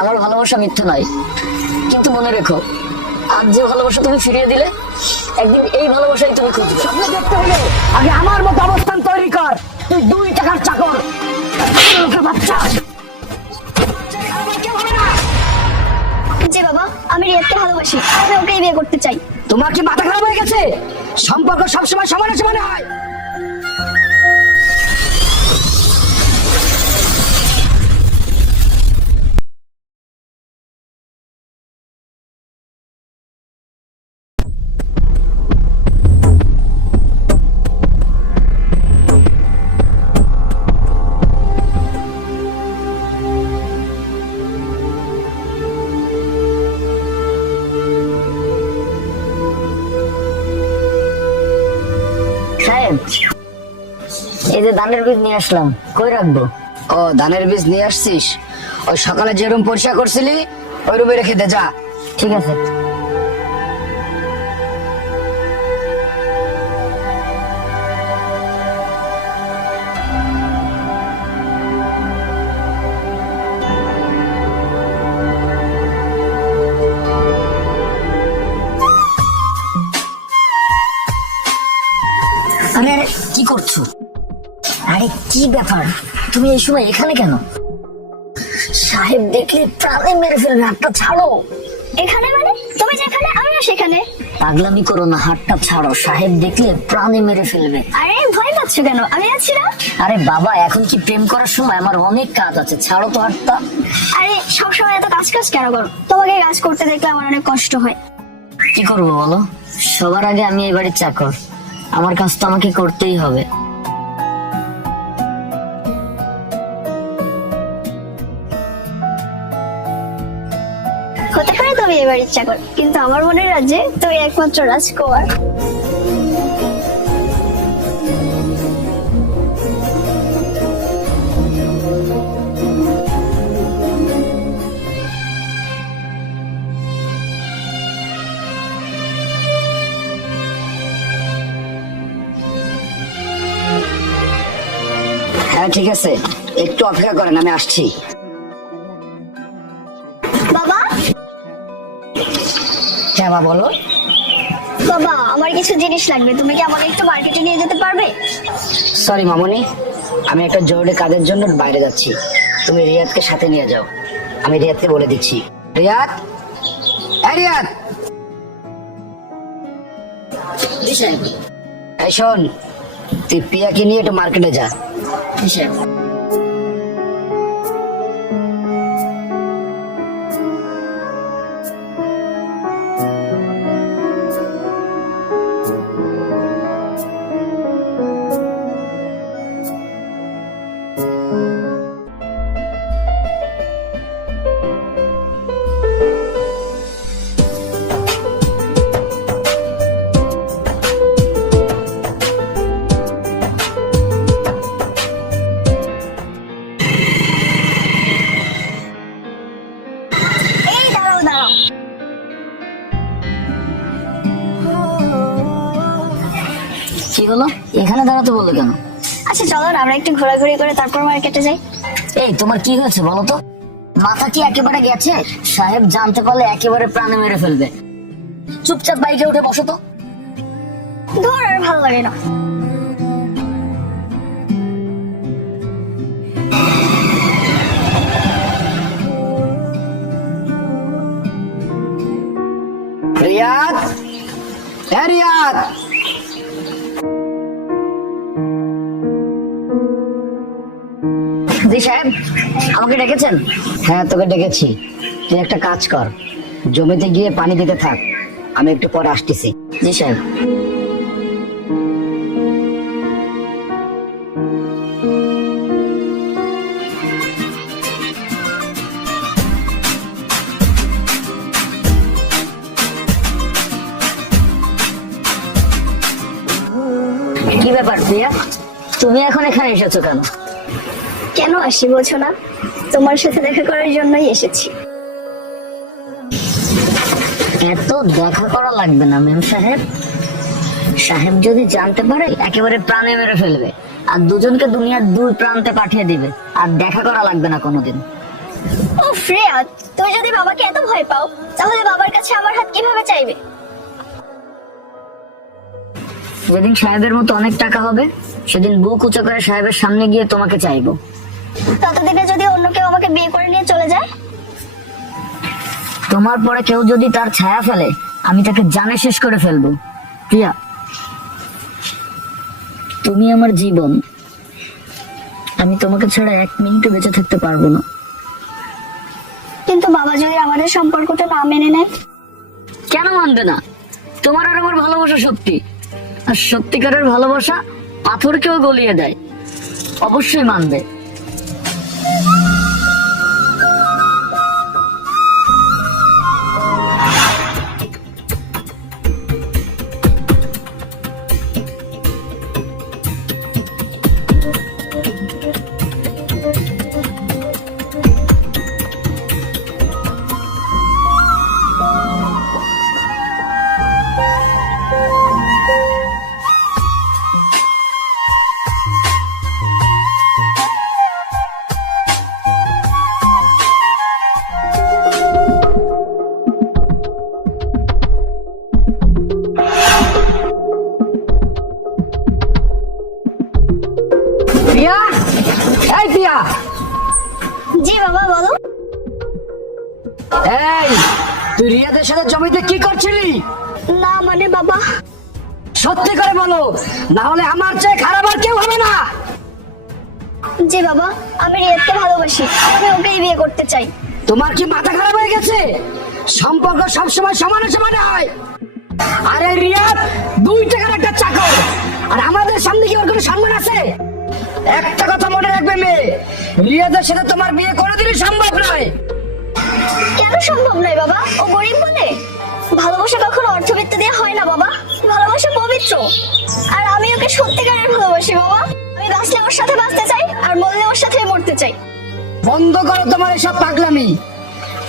আমার ভালোবাসা মিথ্যা নয়, কিন্তু মনে রেখো, আজ যে ভালোবাসা তুমি ফিরিয়ে দিলে, একদিন এই ভালোবাসাই তুমি খুঁজবে। স্বপ্ন দেখতে হলে আগে আমার মতো অবস্থান তৈরি কর। তুই 2 টাকার চাকর, বাচ্চা। যে বাবা, আমি রিয়াদকে ভালোবাসি, আমি ওকেই বিয়ে করতে চাই। তোমার কি মাথা খারাপ হয়ে গেছে? সম্পর্ক সবসময় সমানে সমানে হয়। সাহেব, এই যে ধানের বীজ নিয়ে আসলাম, কই রাখবো? ও, ধানের বীজ নিয়ে আসছিস? ওই সকালে যে রুম পরিষ্কার করছিলি ওই রুমে রেখে দে, যা। ঠিক আছে। আরে আরে, কি করছো? আরে কি ব্যাপার, তুমি এই সময় এখানে কেন? সাহেব দেখলে প্রাণে মেরে ফেলবে, হাতটা ছাড়ো। এখানে মানে? তুমি যেখানে আমিও সেখানে। পাগলামি করো না, হাতটা ছাড়ো, সাহেব দেখলে প্রাণে মেরে ফেলবে। আরে ভয় পাচ্ছ কেন? আমি আছি না। আরে বাবা, এখন কি প্রেম করার সময়? আমার অনেক কাজ আছে, ছাড়ো তো হাতটা। আরে সবসময় এত কাজ কাজ কেন করো? তোমাকে কাজ করতে দেখলে আমার অনেক কষ্ট হয়। কি করবো বলো, সবার আগে আমি এই বাড়ির চাকর, আমার কাজ তো আমাকে করতেই হবে। হতে পারে তুমি এবার ইচ্ছা কর, কিন্তু আমার মনের রাজ্যে তুমি একমাত্র রাজকুমার। হ্যাঁ ঠিক আছে, একটু অপেক্ষা করেন, আমি আসছি। বাবা, হ্যাঁ মা, বলো। বাবা আমার কিছু জিনিস লাগবে, তুমি কি আমাকে একটু মার্কেটে নিয়ে যেতে পারবে? সরি মামনি, আমি একটা জরুরি কাজের জন্য বাইরে যাচ্ছি। তুমি রিয়াদকে সাথে নিয়ে যাও, আমি রিয়াদকে বলে দিচ্ছি। রিয়াদ, রিয়াদ, এই শোন, তুই পিয়াকে নিয়ে একটু মার্কেটে যা। এই দাঁড়াও দাঁড়াও, কি হলো, এখানে দাঁড়াতে বললো কেন? আচ্ছা চলো না আমরা একটু ঘোরাঘুরি করে তারপর মার্কেটে যাই। এই তোমার কি হয়েছে বলো তো? মাথা কি একেবারে গেছে? সাহেব জানতে পারলে একেবারে প্রাণে মেরে ফেলবে। চুপচাপ বাইকে উঠে বসো তো। ধর, আর ভালো লাগে না। রিয়াদ, রিয়াদ, জি সাহেব, আমাকে ডেকেছেন? হ্যাঁ তোকে ডেকেছি। তুই একটা কাজ কর, জমিতে গিয়ে পানি দিতে থাক, আমি একটু পরে আসতেছি। জি সাহেব। কি ব্যাপার প্রিয়া, তুমি এখন এখানে এসেছো কেন? কেন আসি বোঝো না? তোমার সাথে দেখা করার জন্যই এসেছি। এত দেখা করা লাগবে না মেম সাহেব। সাহেব যদি জানতে পারে একেবারে প্রাণে মেরে ফেলবে, আর দুজনকে দুনিয়ার দুই প্রান্তে পাঠিয়ে দিবে। আর দেখা করা লাগবে না কোনোদিন। ও রিয়াদ, তুমি যদি বাবাকে এত ভয় পাও তাহলে বাবার কাছে আমার হাত কিভাবে চাইবে? যেদিন সাহেবের মতো অনেক টাকা হবে সেদিন বুক উঁচু করে সাহেবের সামনে গিয়ে তোমাকে চাইবো। ততদিনে যদি অন্য কেউ আমাকে বিয়ে করে নিয়ে চলে যায়? তোমার পরে কেউ যদি তার ছায়া ফেলে আমি তাকে জানে শেষ করে ফেলবো। প্রিয়া, তুমি আমার জীবন, আমি তোমাকে ছাড়া এক মিনিটও বেঁচে থাকতে পারবো না। কিন্তু বাবা যদি আমাদের সম্পর্কটা না মেনে নেয়? কেন মানবে না? তোমার আর আমার ভালোবাসা সত্যি, আর সত্যিকারের ভালোবাসা পাথরকেও গলিয়ে দেয়। অবশ্যই মানবে। প্রিয়া, এই প্রিয়া, জি বাবা, বলো। এই তুই রিয়াদের সাথে জমিতে কি করছিলি? না মানে বাবা, সত্যি করে বলো, না হলে আমার চেয়ে খারাপ আর কেউ হবে না। জি বাবা, আমি রিয়াদকে ভালোবাসি, আমি ওকেই বিয়ে করতে চাই। তোমার কি মাথা খারাপ হয়ে গেছে? সম্পর্ক সবসময় সমানে সমানে হয়। আরে রিয়াদ 2 টাকার একটা চাকর, আর আমাদের সামনে কি ওর কোনো সম্মান আছে? একটা কথা মনে রাখবে মেয়ে, রিয়াদের সাথে তোমার বিয়ে কোনোদিনই সম্ভব নয়। কেন সম্ভব নয় বাবা? ও গরিব বলে? ভালোবাসা কখনো অর্থবিত্ত দিয়ে হয় না বাবা, ভালোবাসা পবিত্র। আর আমি ওকে সত্যিকারের ভালোবাসি বাবা। আমি বাঁচলে ওর সাথে বাঁচতে চাই, আর মরলে ওর সাথে মরতে চাই। বন্ধ করো তোমার এসব পাগলামি।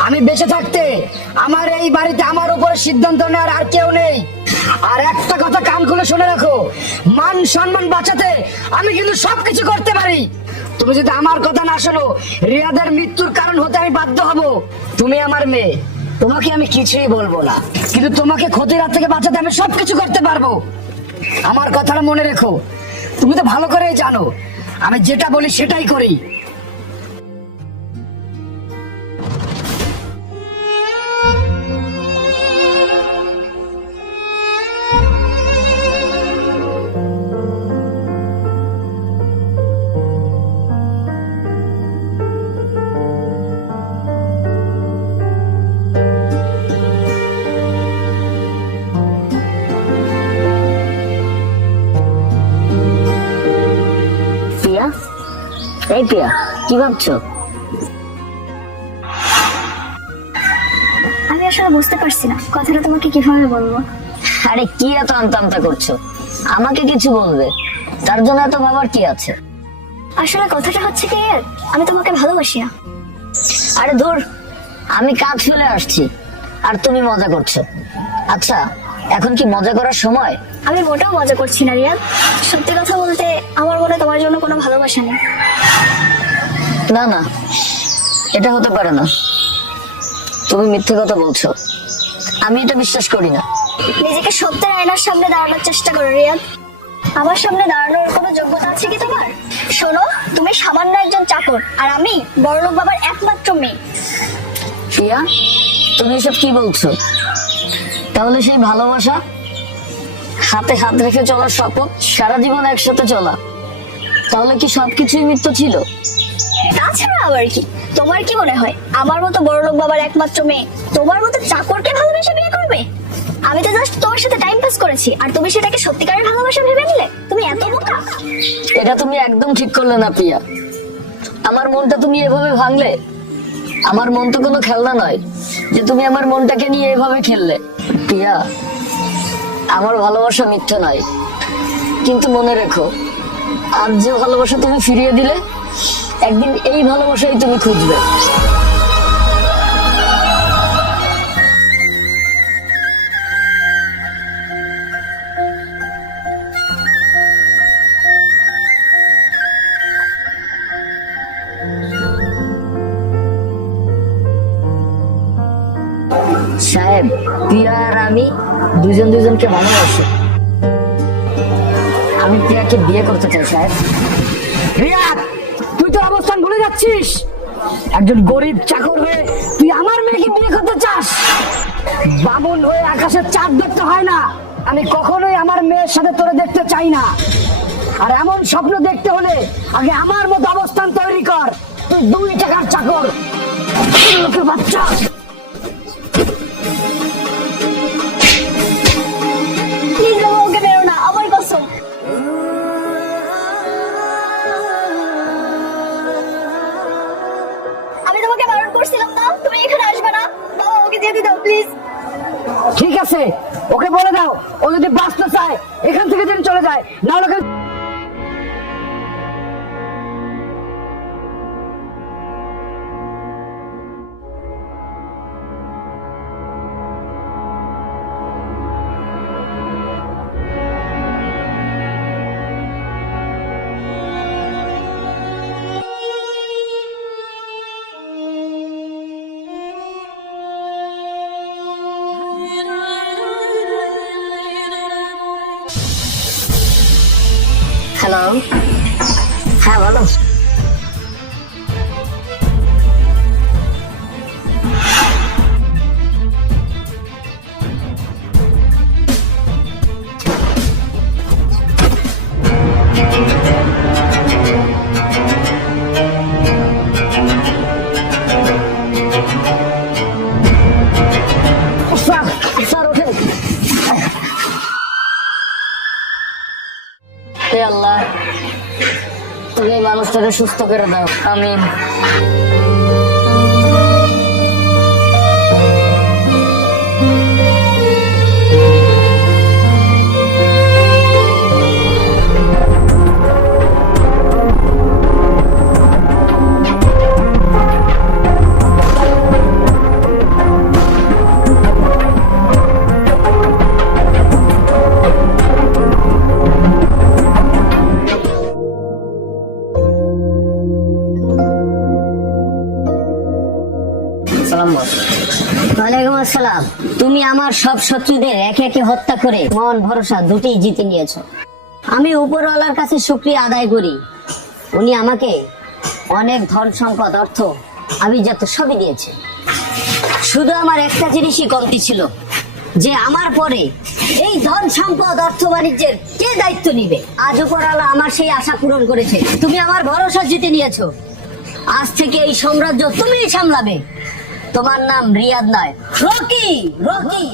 আমি বেঁচে থাকতে আমার এই বাড়িতে আমার উপরে সিদ্ধান্ত নেওয়ার আর কেউ নেই। আর একটা কথা কান খুলে শুনে রাখো, মান সম্মান বাঁচাতে আমি কিন্তু সবকিছু করতে পারি। তুমি যদি আমার কথা না শোনো, রিয়াদের মৃত্যুর কারণ হতে আমি বাধ্য হব। তুমি আমার মেয়ে, তোমাকে আমি কিছুই বলবো না, কিন্তু তোমাকে ক্ষতির হাত থেকে বাঁচাতে আমি সবকিছু করতে পারবো। আমার কথাটা মনে রেখো। তুমি তো ভালো করেই জানো আমি যেটা বলি সেটাই করি। প্রিয়া, এই প্রিয়া, কি ভাবছো? আমি আসলে বুঝতে পারছি না কথাটা তোমাকে কিভাবে বলবো। আরে কি এত আমতা করছো? আমাকে কিছু বলবে, তার জন্য এত ভাবার কি আছে? আসলে কথাটা হচ্ছে কি, আমি তোমাকে ভালোবাসি না। আরে ধুর, আমি কাজ ফেলে আসছি আর তুমি মজা করছো। আচ্ছা, এখন কি মজা করার সময়? আমি মোটেও মজা করছি না রিয়াদ। সত্যি কথা বলতে আমার মনে তোমার জন্য কোনো ভালোবাসা নেই। না না, এটা হতে পারে না। তুমি মিথ্যে কথা বলছো, আমি এটা বিশ্বাস করি না। নিজেকে সত্যের আয়নার সামনে দাঁড়ানোর চেষ্টা করো রিয়াদ। আমার সামনে দাঁড়ানোর কোনো যোগ্যতা আছে কি তোমার? শোনো, তুমি সামান্য একজন চাকর, আর আমি বড়লোক বাবার একমাত্র মেয়ে। প্রিয়া, তুমি এসব কি বলছো? তাহলে সেই ভালোবাসা, হাতে হাত রেখে চলার শপথ, সারা জীবন একসাথে চলা, তাহলে কি সবকিছুই মিথ্যা ছিল? তাছাড়া আবার কি, তোমার কি মনে হয় আমার মতো বড়লোক বাবার একমাত্র মেয়ে তোমার মতো চাকরকে ভালোবেসে বিয়ে করবে? আমি তো জাস্ট তোমার সাথে টাইম পাস করেছি, আর তুমি সেটাকে সত্যিকারের ভালোবাসা ভেবে নিলে? তুমি এত বোকা। এটা তুমি একদম ঠিক করলে না প্রিয়া। আমার মনটা তুমি এভাবে ভাঙলে। আমার মন তো কোনো খেলনা নয় যে তুমি আমার মনটাকে নিয়ে এভাবে খেললে। প্রিয়া, আমার ভালোবাসা মিথ্যা নয়, কিন্তু মনে রেখো, আজ যে ভালোবাসা তুমি ফিরিয়ে দিলে, একদিন এই ভালোবাসাই তুমি খুঁজবে। সাহেব, প্রিয়া আর আমি দুজনকে ভালোবাসি। আমি প্রিয়াকে বিয়ে করতে চাই সাহেব। রিয়াদ, তুই তোর অবস্থান ভুলে যাচ্ছিস। একজন গরিব চাকর হয়ে তুই আমার মেয়েকে বিয়ে করতে চাস? বামুন হয়ে আকাশের চাঁদ দেখতে হয় না। আমি কখনোই আমার মেয়ের সাথে তোরে দেখতে চাই না। আর এমন স্বপ্ন দেখতে হলে আগে আমার মতো অবস্থান তৈরি কর। তুই 2 টাকার চাকর, লোকের বাচ্চা। প্লিজ বাবা, ওকে বেরো না, আমার কসম। আমি তোমাকে বারণ করছিলাম না তুমি এখানে আসবে না। বাবা, ওকে যেতে দাও প্লিজ। ঠিক আছে, ওকে বলে দাও ও যদি বাঁচতে চায় এখান থেকে যেন চলে যায়, না হলে ওকে। হ্যালো, হ্যাঁ বলো। স্যার ওঠেন। হে আল্লাহ, তুমি এই মানুষটাকে সুস্থ করে দাও, আমিন। ওয়ালাইকুম আসসালাম। তুমি আমার সব শত্রুদের একে একে হত্যা করে মন ভরসা দুটিই জিতে নিয়েছো। আমি উপরওয়ালার কাছে শুকরিয়া আদায় করি। উনি আমাকে অনেক ধন সম্পদ, অর্থ, আভিজাত্য সবই দিয়েছে। শুধু আমার একটা জিনিসই কমতি ছিল, যে আমার পরে এই ধন সম্পদ, অর্থ বাণিজ্যের কে দায়িত্ব নিবে। আজ উপরওয়ালা আমার সেই আশা পূরণ করেছে। তুমি আমার ভরসা জিতে নিয়েছো। আজ থেকে এই সাম্রাজ্য তুমিই সামলাবে। তোমার নাম রিয়াদ নয়, রকি। রকি,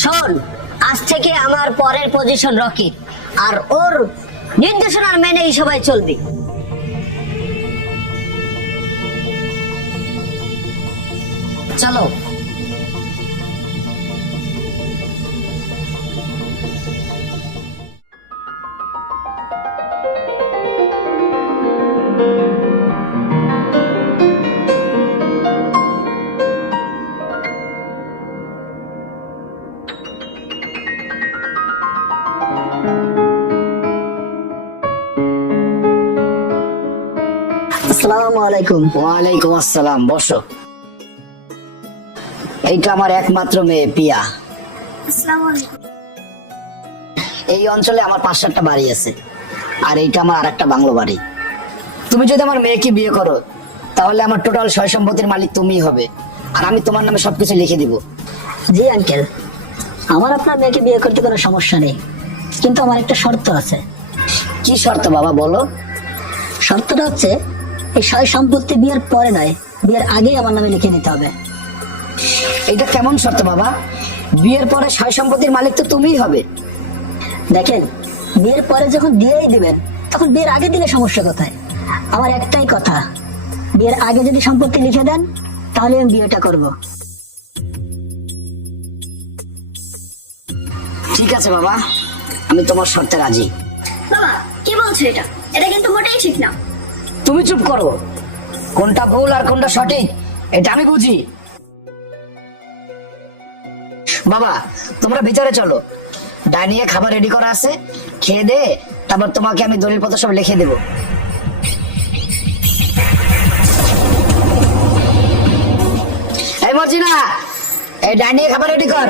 শোন, আজ থেকে আমার পরের পজিশন রকি, আর ওর নির্দেশনার মেনেই সবাই চলবে। চলো। আসসালামু আলাইকুম। ওয়ালাইকুম আসসালাম, বসো। এইটা আমার একমাত্র মেয়ে পিয়া। আসসালামু আলাইকুম। এই অঞ্চলে আমার 5-7টা বাড়ি আছে, আর এইটা আমার আরেকটা বাংলো বাড়ি। তুমি যদি আমার মেয়েকে বিয়ে করো তাহলে আমার টোটাল সয় সম্পত্তির মালিক তুমিই হবে, আর আমি তোমার নামে সবকিছু লিখে দিব। জি আঙ্কেল, আমার আপনার মেয়েকে বিয়ে করতে কোনো সমস্যা নেই, কিন্তু আমার একটা শর্ত আছে। কি শর্ত বাবা, বলো। শর্তটা হচ্ছে, এই সয় সম্পত্তি বিয়ের পরে নয়, বিয়ের আগেই আমার নামে লিখে নিতে হবে। এটা কেমন শর্ত বাবা? বিয়ের পরে সয় সম্পত্তির মালিক তো তুমিই হবে। দেখেন, বিয়ের পরে যখন দিয়েই দিবেন, তখন বিয়ের আগে দিলে সমস্যা কোথায়? আমার একটাই কথা, বিয়ের আগে যদি সম্পত্তি লিখে দেন তাহলে আমি বিয়েটা করব। ঠিক আছে বাবা, আমি তোমার শর্তে রাজি। বাবা, কি বলছো এটা? এটা কিন্তু মোটেই ঠিক না। তুমি চুপ করো। কোনটা ভুল আর কোনটা সঠিক এটা আমি বুঝি। বাবা, তোমরা ভিতরে চলো, ডাইনিয়ে খাবার রেডি করা আছে, খেয়ে দে, তারপর তোমাকে আমি দলিলপত্র সব লিখে দেবো। এই মর্জিনা, এই ডাইনিং এ খাবার রেডি কর।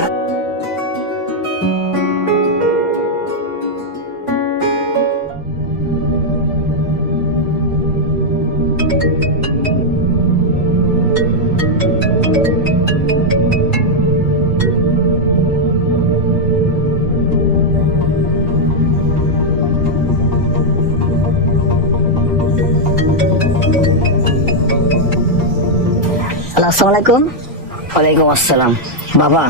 আসসালামু আলাইকুম। ওয়ালাইকুম আসসালাম। বাবা,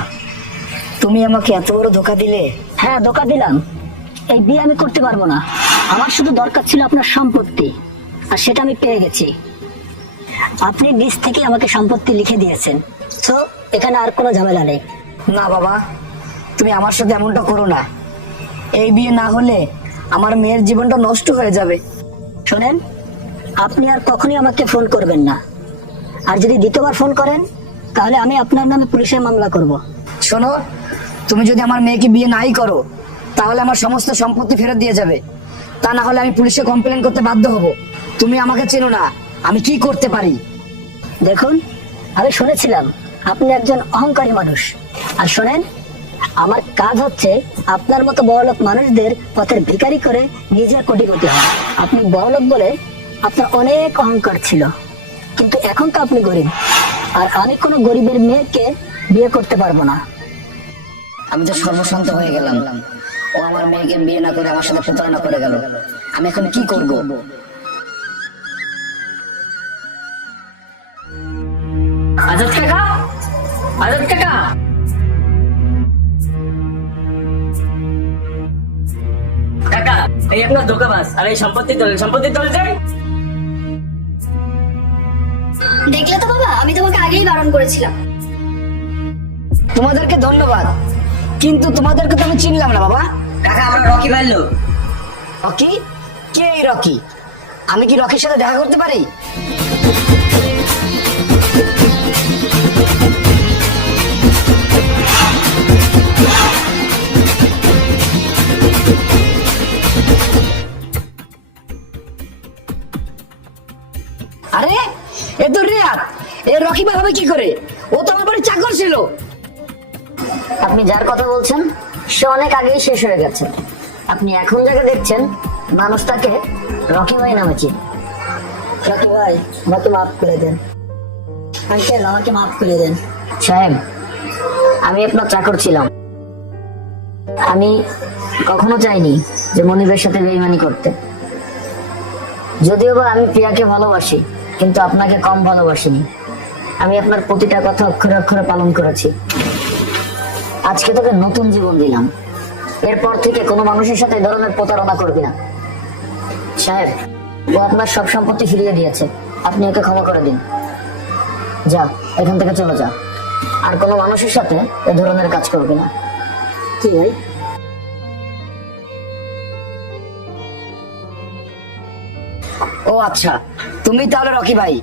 তুমি আমাকে এত বড় ধোকা দিলে? হ্যাঁ, ধোকা দিলাম। এই বিয়ে আমি করতে পারবো না। আমার শুধু দরকার ছিল আপনার সম্পত্তি, আর সেটা আমি পেয়ে গেছি। আপনি নিজ থেকে আমাকে সম্পত্তি লিখে দিয়েছেন, তো এখানে আর কোনো ঝামেলা নেই। না বাবা, তুমি আমার সাথে এমনটা করো না। এই বিয়ে না হলে আমার মেয়ের জীবনটা নষ্ট হয়ে যাবে। শোনেন, আপনি আর কখনই আমাকে ফোন করবেন না। আর যদি দ্বিতীয়বার ফোন করেন তাহলে আমি আপনার নামে পুলিশের মামলা করব। শোনো, তুমি যদি আমার মেয়েকে বিয়ে নাই করো তাহলে আমার সমস্ত সম্পত্তি ফেরত দিয়ে যাবে। তা না হলে আমি পুলিশে কমপ্লেন করতে বাধ্য হব। তুমি আমাকে চেনো না, আমি কি করতে পারি। দেখুন, আমি শুনেছিলাম আপনি একজন অহংকারী মানুষ। আর শোনেন, আমার কাজ হচ্ছে আপনার মতো বড়লোক মানুষদের পথের ভিখারি করে নিজের কোটিপতি হওয়া। আপনি বড়লোক বলে আপনার অনেক অহংকার ছিল, কিন্তু এখন তো আপনি গরিব, আর আমি কোনো গরিবের মেয়েকে বিয়ে করতে পারবো না। আমি তো সর্বশান্ত হয়ে গেলাম। ও আমার মেয়েকে বিয়ে না করে আমার সাথে প্রতারণা করে গেল। আমি এখন কি করব? আজাদ কাকা, আজাদ কাকা, কাকা এই আপনার ধোকাবাজ, আর এই সম্পত্তি তোলে যায়। দেখলে তো বাবা, আমি তোমাকে আগেই বারণ করেছিলাম। তোমাদেরকে ধন্যবাদ, কিন্তু তোমাদেরকে তো আমি চিনলাম না বাবা। কাকা, আমরা রকি ভাইয়ের লোক। রকি? কে এই রকি? আমি কি রকির সাথে দেখা করতে পারি? আরে, এ তো রিয়াদ। এ রকি ভাই হবে কি করে? ও তো আমার বাড়ির চাকর ছিল। আপনি যার কথা বলছেন সে অনেক আগেই শেষ হয়ে গেছে। আপনি এখন যাকে দেখছেন মানুষটাকে রকি ভাই নামে চিনি। রকি ভাই, আমাকে মাফ করে দেন। আঙ্কেল, আমাকে মাফ করে দেন। সাহেব, আমি আপনার চাকর ছিলাম। আমি কখনো চাইনি যে মনিবের সাথে বেইমানি করতে। যদিও বা আমি প্রিয়াকে ভালোবাসি, কিন্তু আপনাকে কম ভালোবাসিনি। আমি আপনার প্রতিটা কথা অক্ষরে অক্ষরে পালন করেছি। আজকে তোকে নতুন জীবন দিলাম। এরপর থেকে কোনো মানুষের সাথে এই ধরনের প্রতারণা করবি না। সাহেব, ও আপনার সব সম্পত্তি ফিরিয়ে দিয়েছে, আপনি ওকে ক্ষমা করে দিন। যা, এখান থেকে চলে যা। আর কোনো মানুষের সাথে এ ধরনের কাজ করবি না। কি ভাই? ও আচ্ছা, তুমি তাহলে রকি ভাই।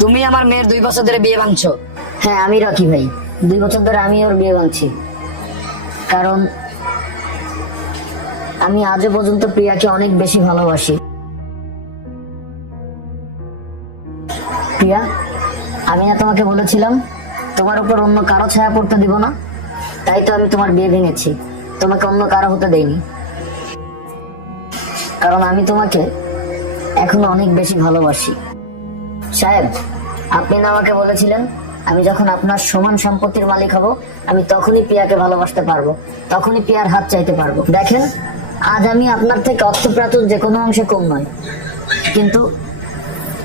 তুমি আমার মেয়ের 2 বছর ধরে বিয়ে ভাঙছো। হ্যাঁ, আমি রকি ভাই। 2 বছর ধরে আমি ওর বিয়ে ভাঙছি, কারণ আমি আজও পর্যন্ত প্রিয়াকে অনেক বেশি ভালোবাসি। প্রিয়া, আমি না তোমাকে বলেছিলাম তোমার উপর অন্য কারো ছায়া পড়তে দিব না? তাই তো আমি তোমার বিয়ে ভেঙেছি, তোমাকে অন্য কারো হতে দেইনি। কারণ আমি তোমাকে এখনো অনেক বেশি ভালোবাসি। সাহেব, আপনি না আমাকে বলেছিলেন আমি যখন আপনার সমান সম্পত্তির মালিক হব আমি তখনই প্রিয়াকে ভালোবাসতে পারবো, তখনই প্রিয়ার হাত চাইতে পারবো। দেখেন, আজ আমি আপনার থেকে অর্থপ্রাতুল যে কোনো অংশে কম নয়, কিন্তু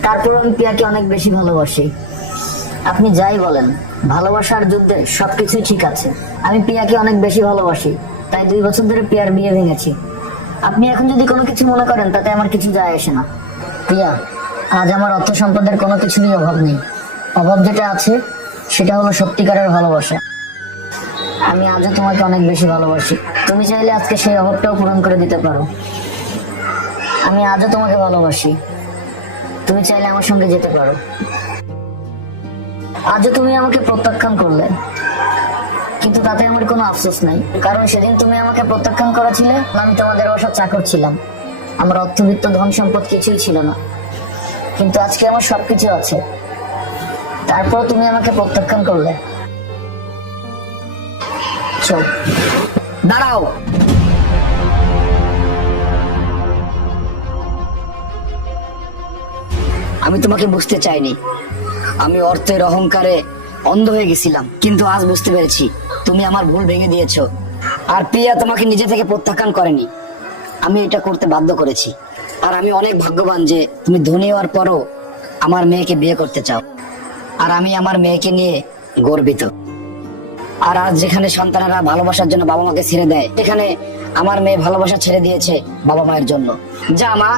তারপর আমি প্রিয়াকে অনেক বেশি ভালোবাসি। আপনি যাই বলেন, ভালোবাসার যুদ্ধে সবকিছুই ঠিক আছে। আমি প্রিয়াকে অনেক বেশি ভালোবাসি, তাই 2 বছর ধরে প্রিয়ার বিয়ে ভেঙেছি। আপনি এখন যদি কোনো কিছু মনে করেন তাতে আমার কিছু যায় আসে না। প্রিয়া, আজ আমার অর্থ সম্পদের কোনো কিছুরই অভাব নেই। অভাব যেটা আছে সেটা হলো সত্যিকারের ভালোবাসা। আমি আজও তোমাকে অনেক বেশি ভালোবাসি। তুমি চাইলে আজকে সেই অভাবটাও পূরণ করে দিতে পারো। আমি আজও তোমাকে ভালোবাসি। তুমি চাইলে আমার সঙ্গে যেতে পারো। আজও তুমি আমাকে প্রত্যাখ্যান করলে, কিন্তু তাতে আমার কোনো আফসোস নাই, কারণ সেদিন তুমি আমাকে প্রত্যাখ্যান করেছিলে, আমি তোমাদের বাসার চাকর ছিলাম। আমার অর্থবিত্ত ধন সম্পদ কিছুই ছিল না, কিন্তু আজকে আমার সবকিছু আছে। তারপর তুমি আমাকে প্রত্যাখ্যান করলে। করছো? দাঁড়াও। আমি তোমাকে বুঝতে চাইনি। আমি অর্থের অহংকারে অন্ধ হয়ে গেছিলাম, কিন্তু আজ বুঝতে পেরেছি তুমি আমার ভুল ভেঙে দিয়েছো। আর প্রিয়া তোমাকে নিজে থেকে প্রত্যাখ্যান করেনি, আমি এটা করতে বাধ্য করেছি। আর আমি অনেক ভাগ্যবান যে তুমি ধনী হওয়ার পরও আমার মেয়েকে বিয়ে করতে চাও। আর আমি আমার মেয়েকে নিয়ে গর্বিত। আর আজ যেখানে সন্তানেরা ভালোবাসার জন্য বাবা মাকে ছেড়ে দেয়, সেখানে আমার মেয়ে ভালোবাসা ছেড়ে দিয়েছে বাবা মায়ের জন্য। যা মা,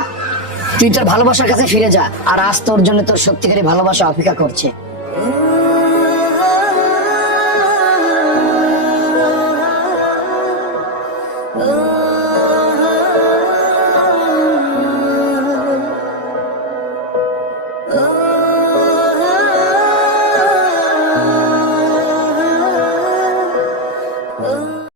তুই তোর ভালোবাসার কাছে ফিরে যা। আর আজ তোর জন্য তোর সত্যিকারী ভালোবাসা অপেক্ষা করছে।